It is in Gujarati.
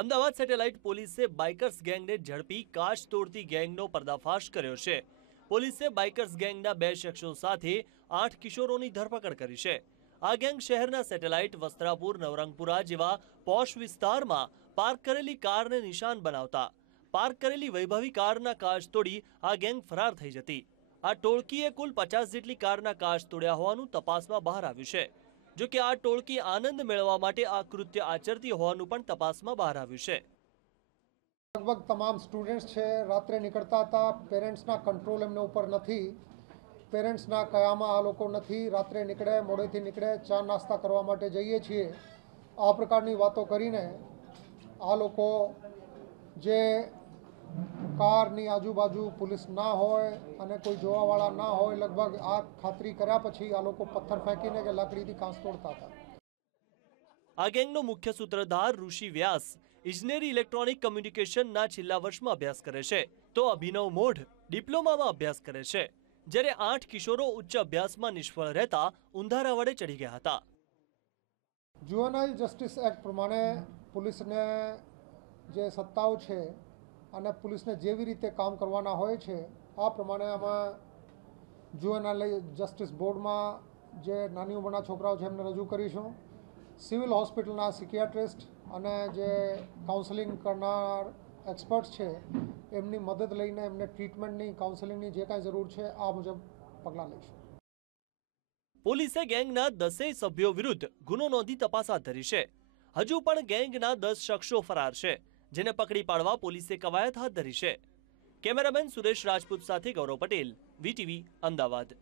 અમદાવાદ સેટેલાઇટ પોલીસે બાઇકર્સ ગેંગને ઝડપી કાચ તોડતી ગેંગનો પર્દાફાશ કર્યો છે. પોલીસે બાઇકર્સ ગેંગના બે શખ્સો સાથે આઠ કિશોરોની ધરપકડ કરી છે. આ ગેંગ શહેરના સેટેલાઇટ વસ્ત્રાપુર, નવરંગપુરા જેવા પોશ વિસ્તારમાં પાર્ક કરેલી કારને નિશાન બનાવતા, પાર્ક કરેલી વૈભવી કારના કાચ તોડી આ ગેંગ ફરાર થઈ જતી. આ ટોળકીએ કુલ પચાસ જેટલી કારના કાચ તોડ્યા હોવાનું તપાસમાં બહાર આવ્યું છે. જો કે આ ટોળકી આનંદ મેળવવા માટે આ કૃત્ય આચરતી હોવાનું પણ તપાસમાં બહાર આવ્યું છે. લગભગ તમામ સ્ટુડન્ટ્સ છે, રાત્રે નીકળતા હતા પેરેન્ટ્સના કંટ્રોલ એમને ઉપર નથી. પેરેન્ટ્સના કયામાં આ લોકો નથી, રાત્રે નીકળે, મોડેથી નીકળે, ચા નાસ્તા કરવા માટે જઈએ છીએ. આ પ્રકારની વાતો કરીને આ લોકો જે કારની આજુબાજુ પોલીસ ના હોય અને કોઈ જોવાવાળા ના હોય લગભગ આ ખાતરી કર્યા પછી આ લોકો પથ્થર ફેંકીને કે લાકડીથી કાંસ તોડતા હતા. આ ગેંગનો મુખ્ય સૂત્રધાર ઋષિ વ્યાસ ઇજનેરી ઇલેક્ટ્રોનિક કમ્યુનિકેશનના છેલ્લા વર્ષમાં અભ્યાસ કરે છે. તો અભિનવ મોઢ ડિપ્લોમામાં અભ્યાસ કરે છે. જ્યારે આઠ કિશોરો ઉચ્ચ અભ્યાસમાં નિષ્ફળ રહેતા ઉંધારા વડે ચડી ગયા હતા. જુવેનાઇલ જસ્ટિસ એક્ટ પ્રમાણે પોલીસને જે સત્તાઓ છે અને પોલીસને જેવી રીતે કામ કરવાના હોય છે, આ પ્રમાણે આમાં જુવેનાઇલ જસ્ટિસ બોર્ડમાં જે નાની ઉંમરના છોકરાઓ છે, એમને રજૂ કરીશું. સિવિલ હોસ્પિટલના સિકિયાટ્રિસ્ટ અને જે કાઉન્સેલિંગ કરનાર એક્સપર્ટ્સ છે, એમની મદદ લઈને એમને ટ્રીટમેન્ટની, કાઉન્સેલિંગની જે કાંઈ જરૂર છે, આ મુજબ પગલાં લઈશું. પોલીસે ગેંગના દસેય સભ્યો વિરુદ્ધ ગુનો નોંધી તપાસ હાથ ધરી છે. હજુ પણ ગેંગના દસ શખ્સો ફરાર છે. જેને પકડી પાડવા પોલીસે કવાયત હાથ ધરી છે. કેમેરામેન સુરેશ રાજપૂત સાથે ગૌરવ પટેલ, વીટીવી, અમદાવાદ.